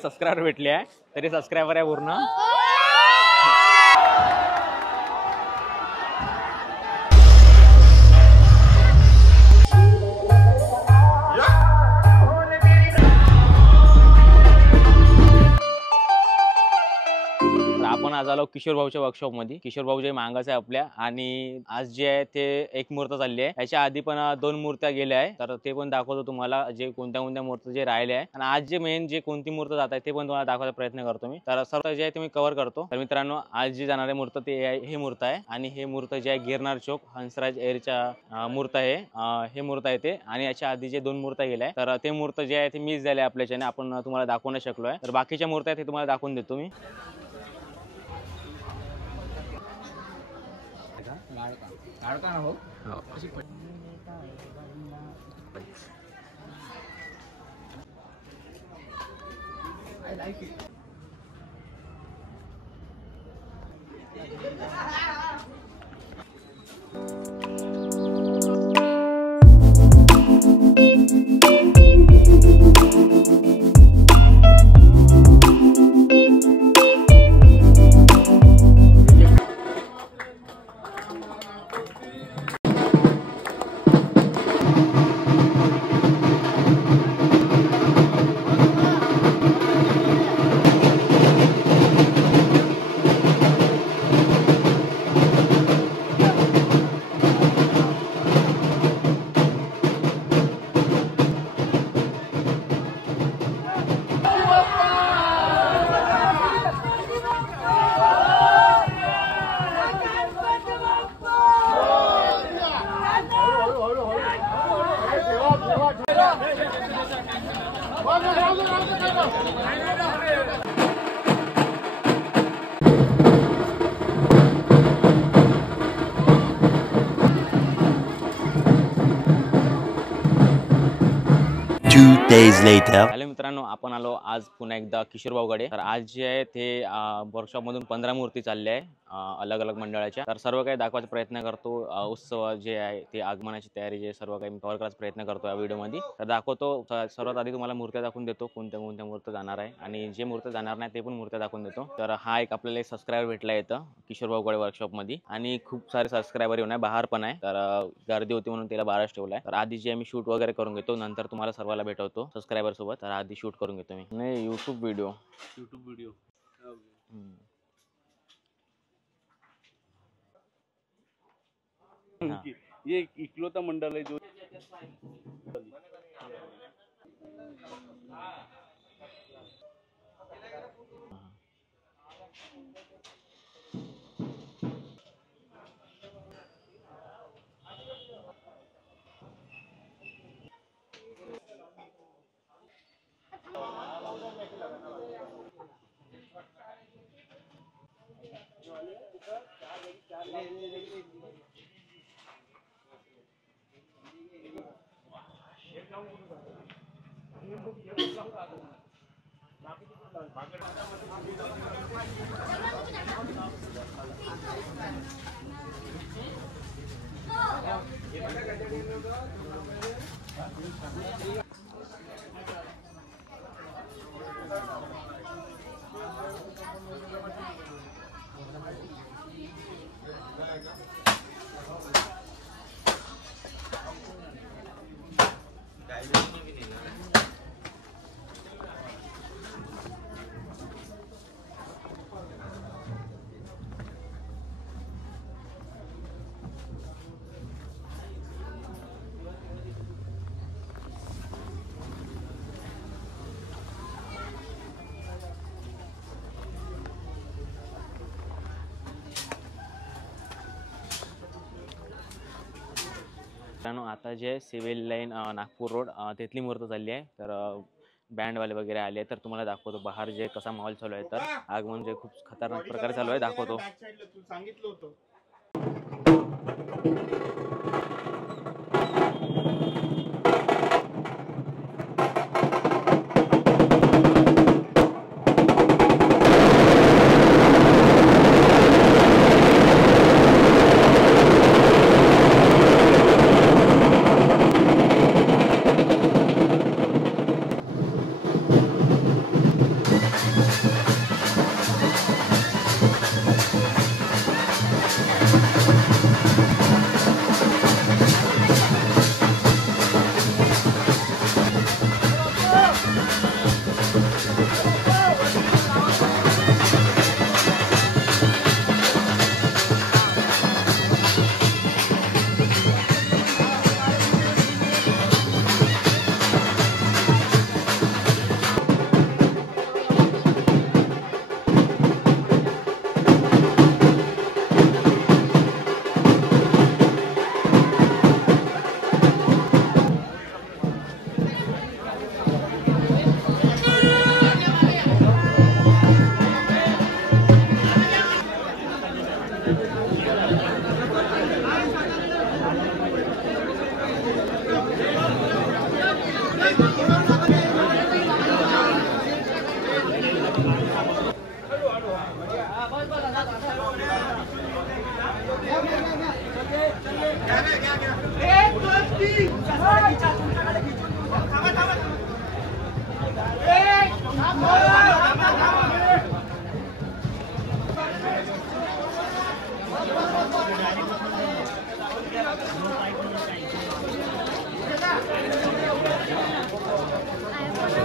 तरी सबस्क्रायबर भेटले आहे, तरी सबस्क्रायबर आहे पूर्ण. आपण आज आलो किशोर भाऊच्या वर्कशॉप मध्ये. किशोर भाऊ जे मागाचे आपल्या, आणि आज जे आहे ते एक मूर्त चालली आहे. याच्या आधी पण 2 मूर्त्या गेल्या आहे, तर ते पण दाखवतो तुम्हाला जे कोणत्या कोणत्या मूर्ती जे राहिले आहे. आणि आज जे मेन जे कोणती मूर्त जात आहे ते पण तुम्हाला दाखवायचा प्रयत्न करतो मी. तर सर्व जे आहे ते मी कव्हर करतो. तर मित्रांनो, आज जी जाणारे मूर्त ते हे मूर्त आहे, आणि हे मूर्त जे आहे गिरनार चौक हंसराज एअरच्या मूर्त आहे. हे मूर्त आहे ते. आणि याच्या आधी जे 2 मूर्त्या गेल्या आहे, तर ते मूर्त जे आहे ते मिस झाले आपल्याच्याने, आपण तुम्हाला दाखवू नाही शकलो आहे. तर बाकीच्या मूर्त्या ते तुम्हाला दाखवून देतो मी. लाडका ना हो. I like it. हॅलो मित्रांनो, आपण आलो आज पुन्हा एकदा किशोर भाऊकडे. तर आज जे आहे ते वर्कशॉप मधून 15 मूर्ती चालल्या आहे अलग अलग मंडळाच्या. तर सर्व काही दाखवायचा प्रयत्न करतो. उत्सव जे आहे ते आगमनाची तयारी जे सर्व काही कव्हर करायचा प्रयत्न करतो या व्हिडिओ मध्ये. तर दाखवतो. सर्वात आधी तुम्हाला मूर्त्या दाखवून देतो, कोणत्या कोणत्या मूर्त्या जाणार आहे, आणि जे मूर्त्या जाणार नाही ते पण मूर्त्या दाखवून देतो. तर हा एक आपल्याला एक सबस्क्रायबर भेटला येतं किशोर भाऊकडे वर्कशॉप मध्ये, आणि खूप सारे सबस्क्रायबर येऊन आहे. बाहेर पण आहे, तर गर्दी होती म्हणून त्याला 12च ठेवलाय. तर आधी जे मी शूट वगैरे करून घेतो, नंतर तुम्हाला सर्वाला भेटवतो सबस्क्रायबर सोबत. तर आधी शूट करून घेतो मी. नाही, यूट्यूब व्हिडिओ. ये इकलौता मंडल है जो आता जे सिव्हिल लाईन नागपूर रोड तिथली मूर्त चालली आहे. तर बँडवाले वगैरे आले, तर तुम्हाला दाखवतो बाहेर जे कसा माहोल चालू आहे. तर आगमन जे खूप खतरनाक प्रकारे चालू आहे, दाखवतो. सांगितलं होतं.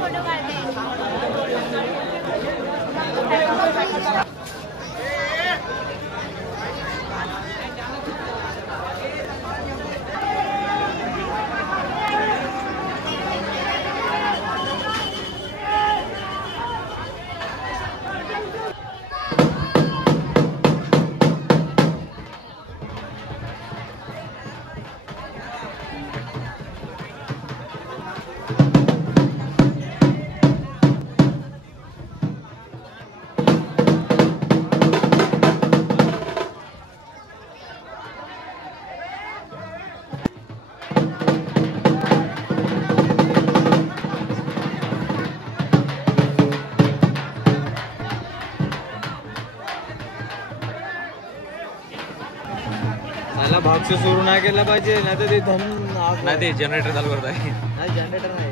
फोटो काढते. मला भागचं सुरू नाही केलं पाहिजे नाही तर ते धन नाही ते जनरेटर चालू करत आहे. नाही जनरेटर नाही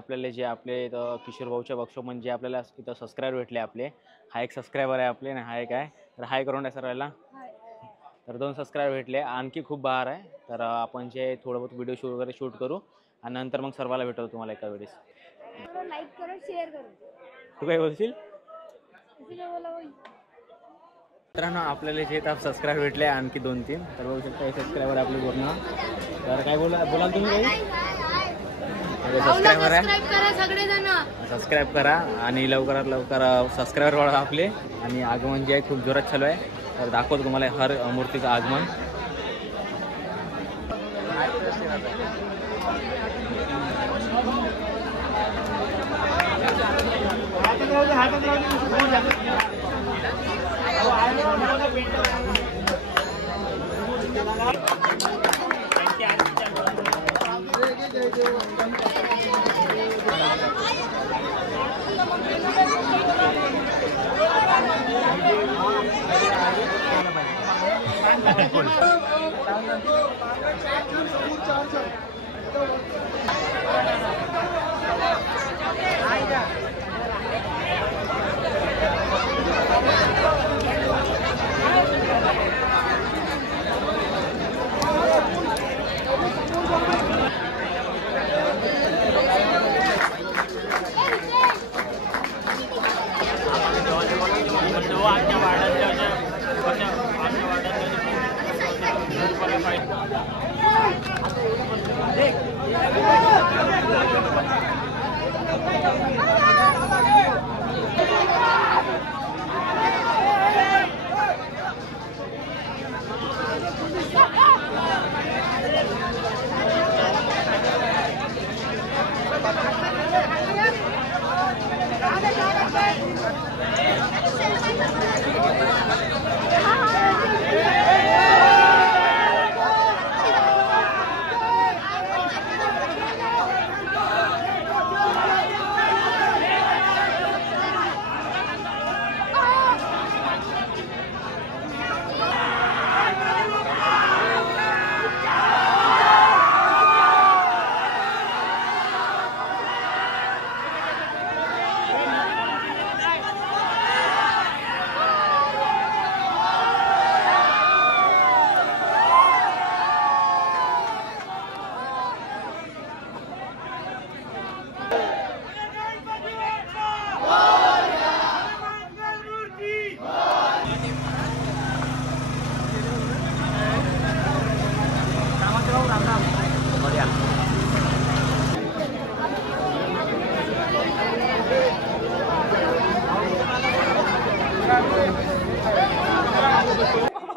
आपल्याला जे आपले इथं किशोर भाऊच्या वर्कशॉप म्हणजे आपल्याला इथं सबस्क्राईबर भेटले आपले. हा एक सबस्क्रायबर आहे आपले आणि हा एक आहे तर हाय करून द्या सर्वांना. तर 2 सबस्क्राईबर भेटले. आणखी खूप बहार आहे. तर आपण जे थोडं बहुत व्हिडिओ वगैरे शूट करू आणि नंतर मग सर्वाला भेटवतो तुम्हाला एका वेळेस. लाईक करो शेअर करो. तू काय बोलशील? किती बोला बाई. मित्रांनो आपल्याला जे सबस्क्राईबर भेटले आणखी 2-3. तर बघू शकता हे सबस्क्राईबर आपले पूर्ण. तर काय बोलाल तुम्ही काही? सबस्क्राईबर आहे, करा सगळेजण. सबस्क्राईब करा आणि लवकरात लवकर सबस्क्राईबर वाढवा आपले. आणि आगमन जे आहे खूप जोरात चालू आहे. तर दाखवतो तुम्हाला हर मूर्तीचं आगमन.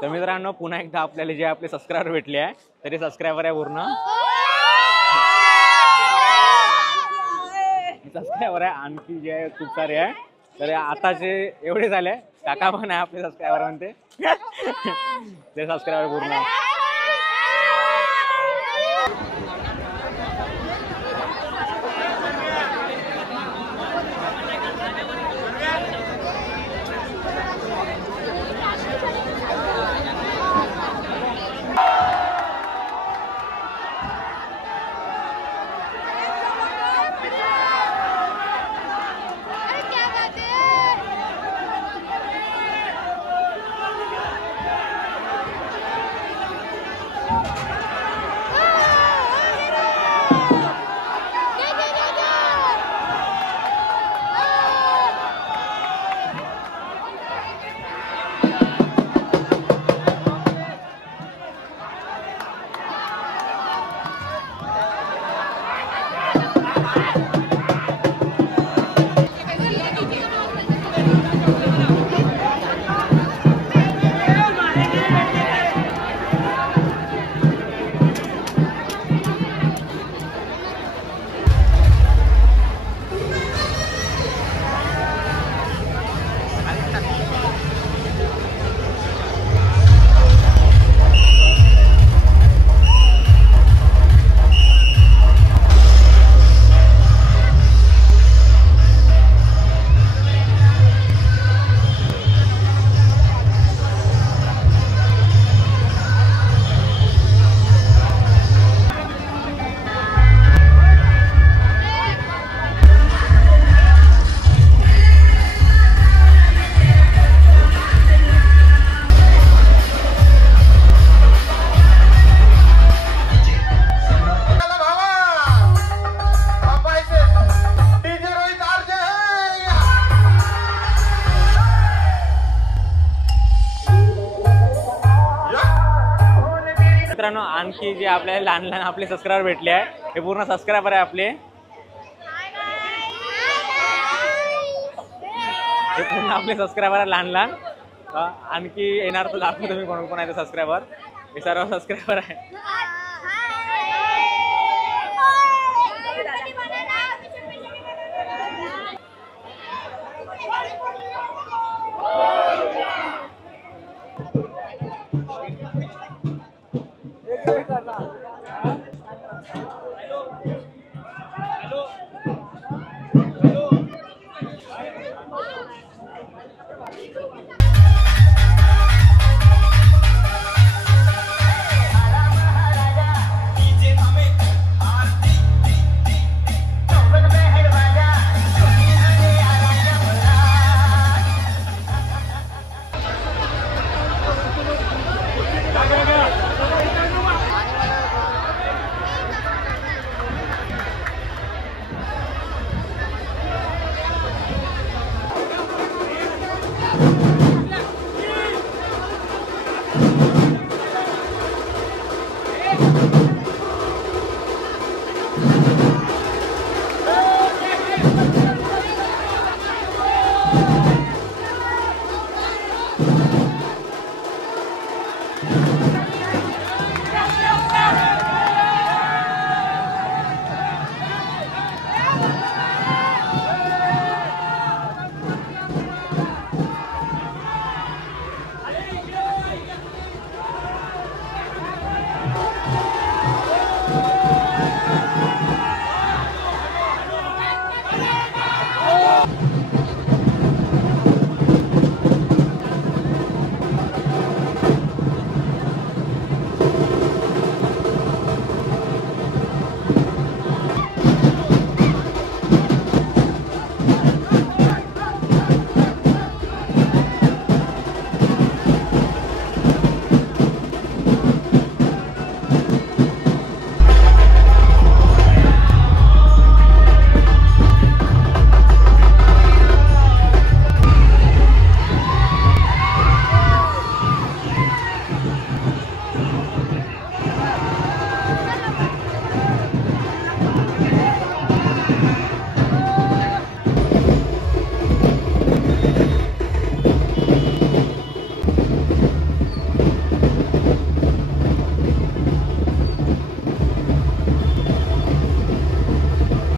तर मित्रांनो पुन्हा एकदा आपल्याला जे आपले सबस्क्रायबर भेटले आहे तरी सबस्क्रायबर आहे पूर्ण. सबस्क्रायबर आहे आणखी जे आहे खूप सारे आहे. तर आताचे एवढे झाले. काका पण आहे आपले सबस्क्रायबर म्हणते ते सबस्क्रायबर पूर्ण. आणखी जे आपल्याला लहान लहान आपले सबस्क्रायबर भेटले आहे हे पूर्ण सबस्क्रायबर आहे आपले, हे पूर्ण आपले सबस्क्रायबर आहे लहान लहान. आणखी येणार तर दाखवतो तुम्ही कोण कोण आहे सबस्क्रायबर. हे सर्व सबस्क्रायबर आहे.